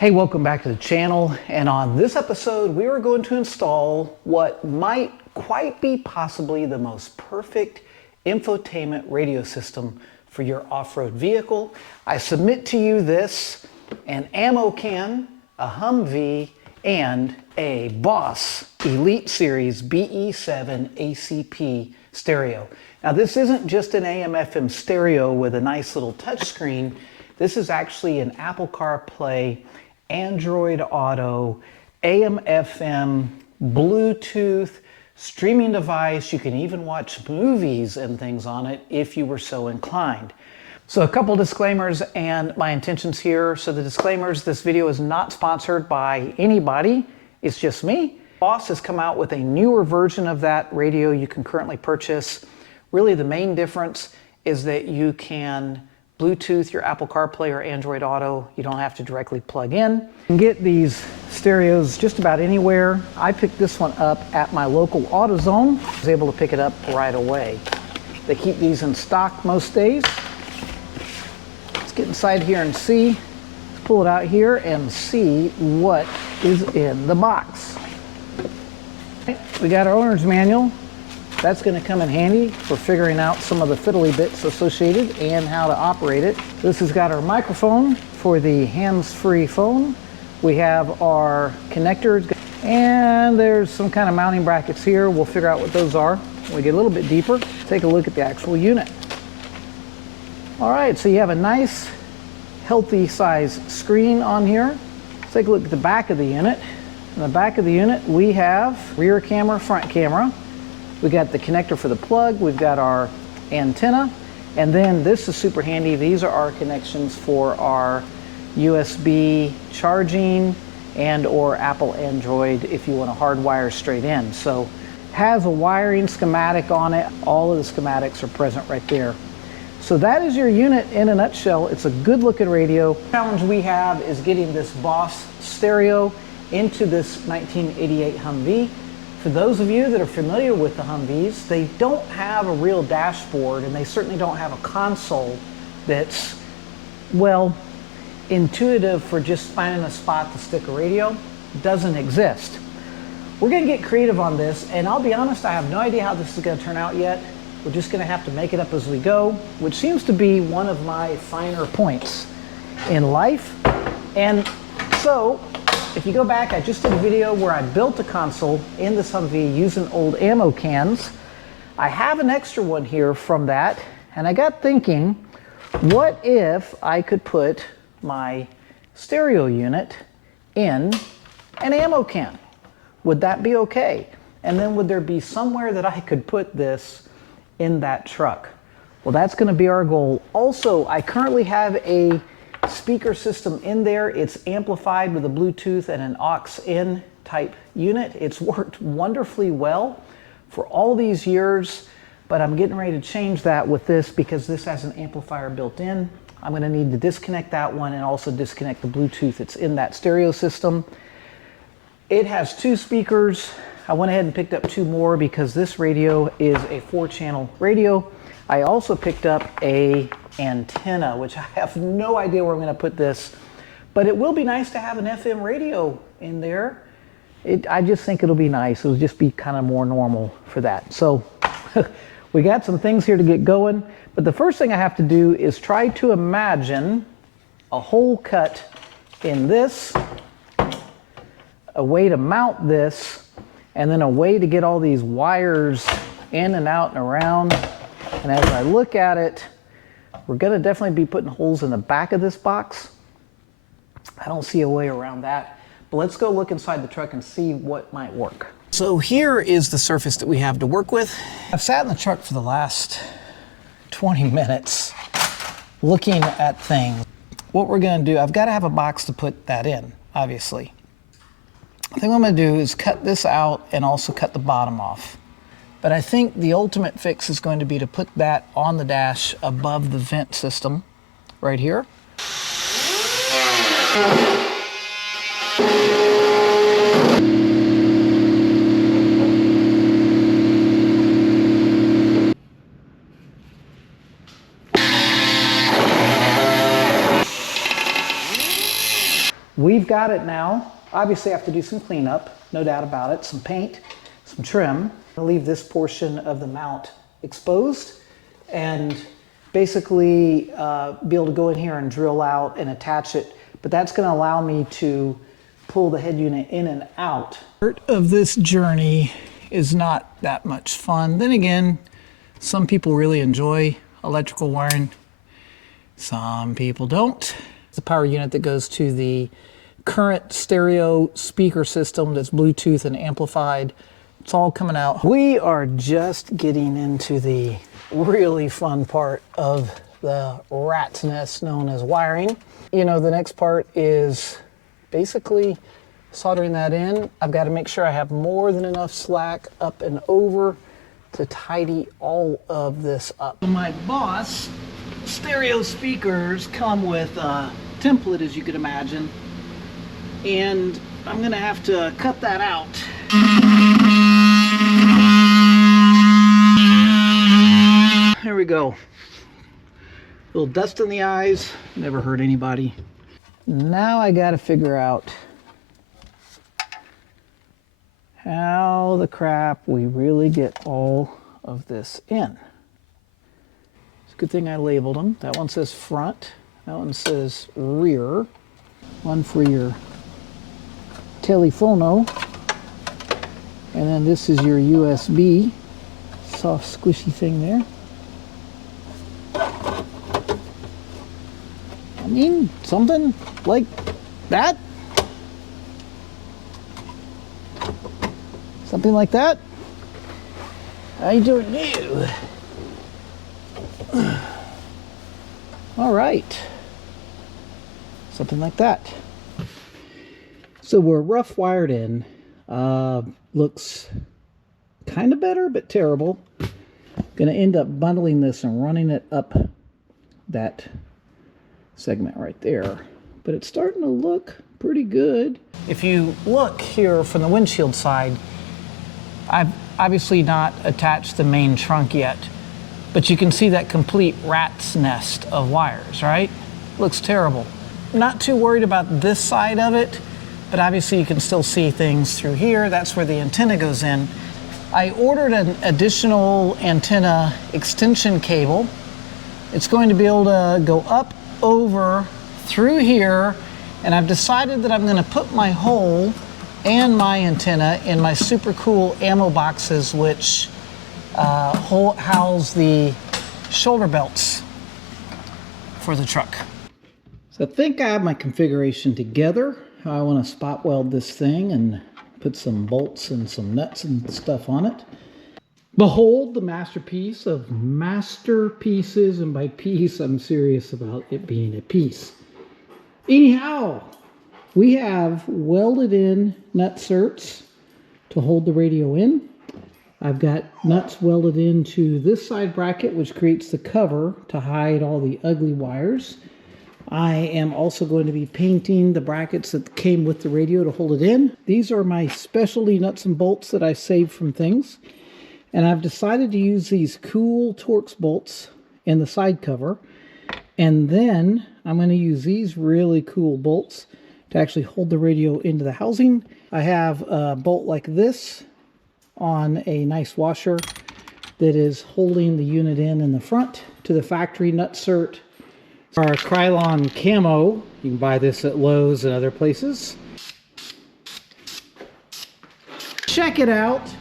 Hey, welcome back to the channel, and on this episode we are going to install what might quite be possibly the most perfect infotainment radio system for your off-road vehicle. I submit to you this, an ammo can, a Humvee, and a Boss Elite Series BE7ACP stereo. Now this isn't just an AM/FM stereo with a nice little touchscreen. This is actually an Apple CarPlay, Android Auto, AM/FM, Bluetooth, streaming device. You can even watch movies and things on it if you were so inclined. So a couple disclaimers and my intentions here. So the disclaimers, this video is not sponsored by anybody. It's just me. Boss has come out with a newer version of that radio you can currently purchase. Really the main difference is that you can Bluetooth your Apple CarPlay or Android Auto. You don't have to directly plug in. You can get these stereos just about anywhere. I picked this one up at my local AutoZone. I was able to pick it up right away. They keep these in stock most days. Let's get inside here and see. Let's pull it out here and see what is in the box. We got our owner's manual. That's going to come in handy for figuring out some of the fiddly bits associated and how to operate it. This has got our microphone for the hands-free phone. We have our connectors, and there's some kind of mounting brackets here. We'll figure out what those are when we get a little bit deeper. Take a look at the actual unit. All right, so you have a nice, healthy size screen on here. Let's take a look at the back of the unit. In the back of the unit, we have rear camera, front camera. We got the connector for the plug, we've got our antenna, and then this is super handy. These are our connections for our USB charging and or Apple Android if you want to hardwire straight in. So has a wiring schematic on it. All of the schematics are present right there. So that is your unit in a nutshell. It's a good looking radio. The challenge we have is getting this Boss stereo into this 1988 Humvee. For those of you that are familiar with the Humvees, they don't have a real dashboard, and they certainly don't have a console that's, well, intuitive for just finding a spot to stick a radio. It doesn't exist. We're going to get creative on this, and I'll be honest, I have no idea how this is going to turn out yet. We're just going to have to make it up as we go, which seems to be one of my finer points in life. And so, if you go back, I just did a video where I built a console in this Humvee using old ammo cans. I have an extra one here from that, and I got thinking, what if I could put my stereo unit in an ammo can? Would that be okay? And then would there be somewhere that I could put this in that truck? Well, that's going to be our goal. Also, I currently have a speaker system in there. It's amplified with a Bluetooth and an aux-in type unit. It's worked wonderfully well for all these years, but I'm getting ready to change that with this because this has an amplifier built in. I'm going to need to disconnect that one and also disconnect the Bluetooth that's in that stereo system. It has two speakers. I went ahead and picked up two more because this radio is a 4-channel radio. I also picked up a antenna, which I have no idea where I'm going to put this, but it will be nice to have an FM radio in there. I just think it'll be nice. It'll just be kind of more normal for that. So we got some things here to get going, but the first thing I have to do is try to imagine a hole cut in this, a way to mount this, and then a way to get all these wires in and out and around. And as I look at it, we're going to definitely be putting holes in the back of this box. I don't see a way around that, but let's go look inside the truck and see what might work. So here is the surface that we have to work with. I've sat in the truck for the last 20 minutes looking at things. What we're going to do, I've got to have a box to put that in, obviously. I think what I'm going to do is cut this out and also cut the bottom off. But I think the ultimate fix is going to be to put that on the dash above the vent system right here. We've we've got it now. Obviously I have to do some cleanup, no doubt about it, some paint, some trim. I'll leave this portion of the mount exposed and basically be able to go in here and drill out and attach it. But that's going to allow me to pull the head unit in and out. Part of this journey is not that much fun. Then again, some people really enjoy electrical wiring. Some people don't. It's a power unit that goes to the current stereo speaker system that's Bluetooth and amplified. It's all coming out. We are just getting into the really fun part of the rat's nest known as wiring. You know, the next part is basically soldering that in. I've got to make sure I have more than enough slack up and over to tidy all of this up. My Boss stereo speakers come with a template, as you could imagine, and I'm gonna have to cut that out. There we go. A little dust in the eyes, never hurt anybody. Now I gotta figure out how the crap we really get all of this in. It's a good thing I labeled them. That one says front, that one says rear. One for your telephono, and then this is your USB, soft squishy thing there. I mean, something like that. Something like that. I don't know. All right. Something like that. So we're rough wired in. Looks kind of better, but terrible. Gonna end up bundling this and running it up that segment right there. But it's starting to look pretty good. If you look here from the windshield side, I've obviously not attached the main trunk yet, but you can see that complete rat's nest of wires, right? Looks terrible. Not too worried about this side of it, but obviously you can still see things through here. That's where the antenna goes in. I ordered an additional antenna extension cable. It's going to be able to go up, over, through here, and I've decided that I'm going to put my hole and my antenna in my super cool ammo boxes, which house the shoulder belts for the truck. So I think I have my configuration together. I want to spot weld this thing and put some bolts and some nuts and stuff on it. Behold the masterpiece of masterpieces, and by piece I'm serious about it being a piece. Anyhow, we have welded in nut certs to hold the radio in. I've got nuts welded into this side bracket, which creates the cover to hide all the ugly wires. I am also going to be painting the brackets that came with the radio to hold it in. These are my specialty nuts and bolts that I saved from things. And I've decided to use these cool Torx bolts in the side cover. And then I'm going to use these really cool bolts to actually hold the radio into the housing. I have a bolt like this on a nice washer that is holding the unit in the front to the factory nut cert. Our Krylon camo, you can buy this at Lowe's and other places. Check it out.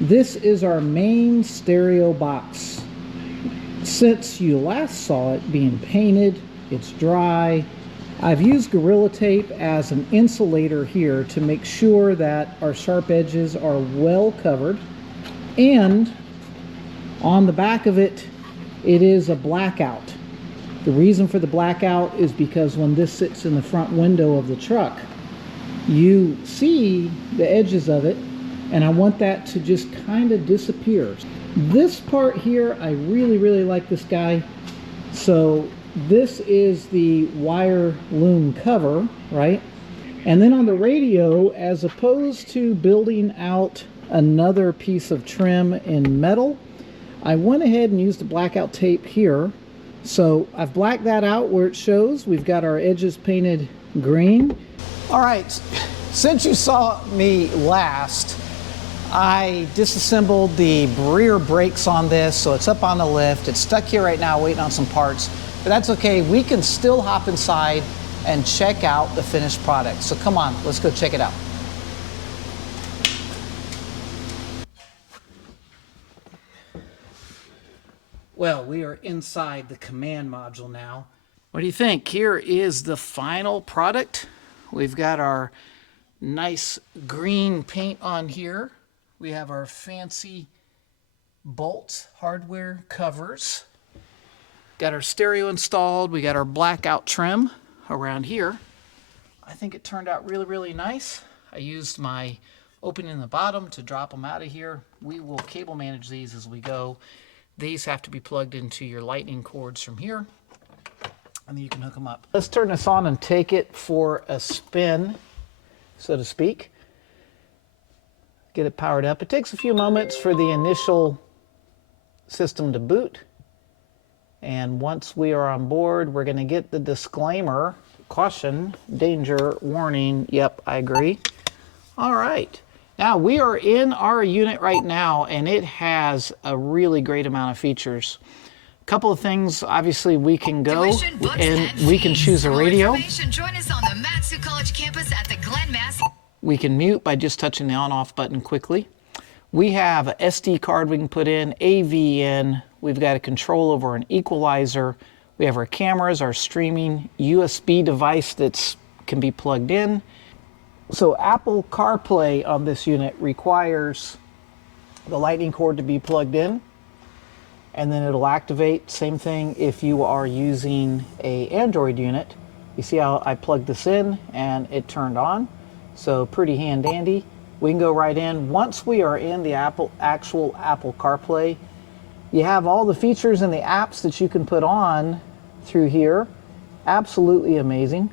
This is our main stereo box. Since you last saw it being painted, it's dry. I've used Gorilla Tape as an insulator here to make sure that our sharp edges are well covered. And on the back of it, it is a blackout. The reason for the blackout is because when this sits in the front window of the truck, you see the edges of it, and I want that to just kind of disappear. This part here, I really like this guy. So this is the wire loom cover, right? And then on the radio, as opposed to building out another piece of trim in metal, I went ahead and used the blackout tape here. So I've blacked that out where it shows. We've got our edges painted green. All right, since you saw me last, I disassembled the rear brakes on this, so it's up on the lift. It's stuck here right now waiting on some parts, but that's okay. We can still hop inside and check out the finished product. So come on, let's go check it out. Well, we are inside the command module now. What do you think? Here is the final product. We've got our nice green paint on here. We have our fancy Bolt hardware covers. Got our stereo installed. We got our blackout trim around here. I think it turned out really, really nice. I used my opening in the bottom to drop them out of here. We will cable manage these as we go. These have to be plugged into your lightning cords from here, and then you can hook them up. Let's turn this on and take it for a spin, so to speak. Get it powered up. It takes a few moments for the initial system to boot. And once we are on board, we're going to get the disclaimer, caution, danger, warning. Yep, I agree. All right. Now we are in our unit right now, and it has a really great amount of features. A couple of things, obviously we can go and we can choose a radio. Join us on the Matsu College campus at the Glen Mass. We can mute by just touching the on-off button quickly. We have an SD card we can put in, AV in. We've got a control over an equalizer. We have our cameras, our streaming, USB device that can be plugged in. So Apple CarPlay on this unit requires the lightning cord to be plugged in, and then it'll activate. Same thing if you are using an Android unit. You see how I plugged this in and it turned on? So pretty hand dandy. We can go right in. Once we are in the actual Apple CarPlay, you have all the features and the apps that you can put on through here. Absolutely amazing.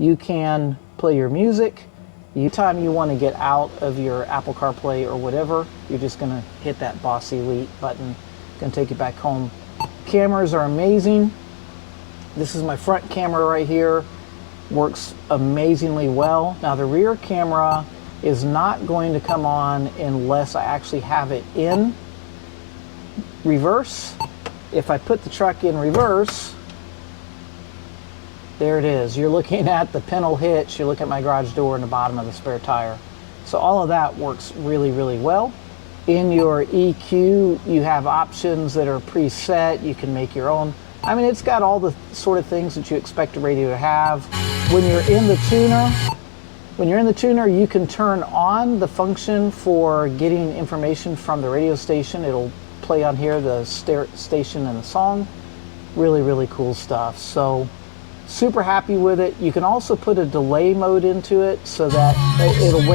You can play your music. Anytime you want to get out of your Apple CarPlay or whatever, you're just going to hit that Boss Elite button. Going to take you back home. Cameras are amazing. This is my front camera right here. Works amazingly well. Now the rear camera is not going to come on unless I actually have it in reverse. If I put the truck in reverse, there it is. You're looking at the pintle hitch, you're looking at my garage door and the bottom of the spare tire. So all of that works really, really well. In your EQ, you have options that are preset. You can make your own. I mean, it's got all the sort of things that you expect a radio to have. When you're in the tuner, you can turn on the function for getting information from the radio station. It'll play on here, the station and the song. Really, really cool stuff. So super happy with it. You can also put a delay mode into it so that it'll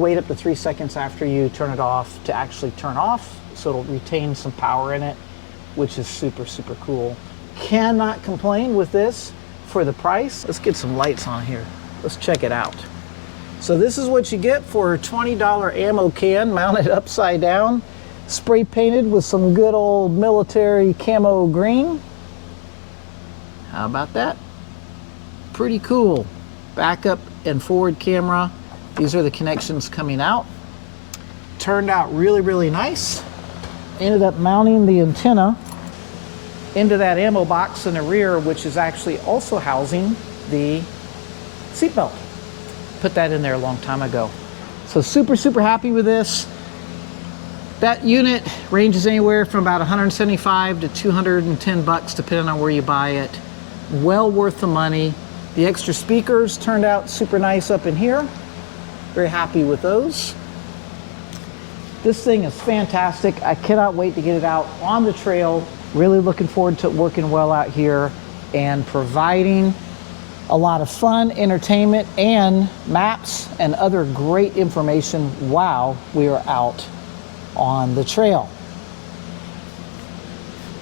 wait up to 3 seconds after you turn it off to actually turn off. So it'll retain some power in it, which is super, super cool. Cannot complain with this for the price. Let's get some lights on here. Let's check it out. So this is what you get for a $20 ammo can mounted upside down, spray painted with some good old military camo green. How about that? Pretty cool. Backup and forward camera. These are the connections coming out. Turned out really, really nice. Ended up mounting the antenna into that ammo box in the rear, which is actually also housing the seatbelt. Put that in there a long time ago. So super, super happy with this. That unit ranges anywhere from about 175 to 210 bucks, depending on where you buy it. Well worth the money. The extra speakers turned out super nice up in here. Very happy with those. This thing is fantastic. I cannot wait to get it out on the trail. Really looking forward to it working well out here and providing a lot of fun, entertainment, and maps and other great information while we are out on the trail.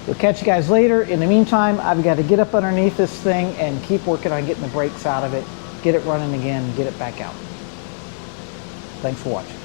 We'll catch you guys later. In the meantime, I've got to get up underneath this thing and keep working on getting the brakes out of it, get it running again, get it back out. Thanks for watching.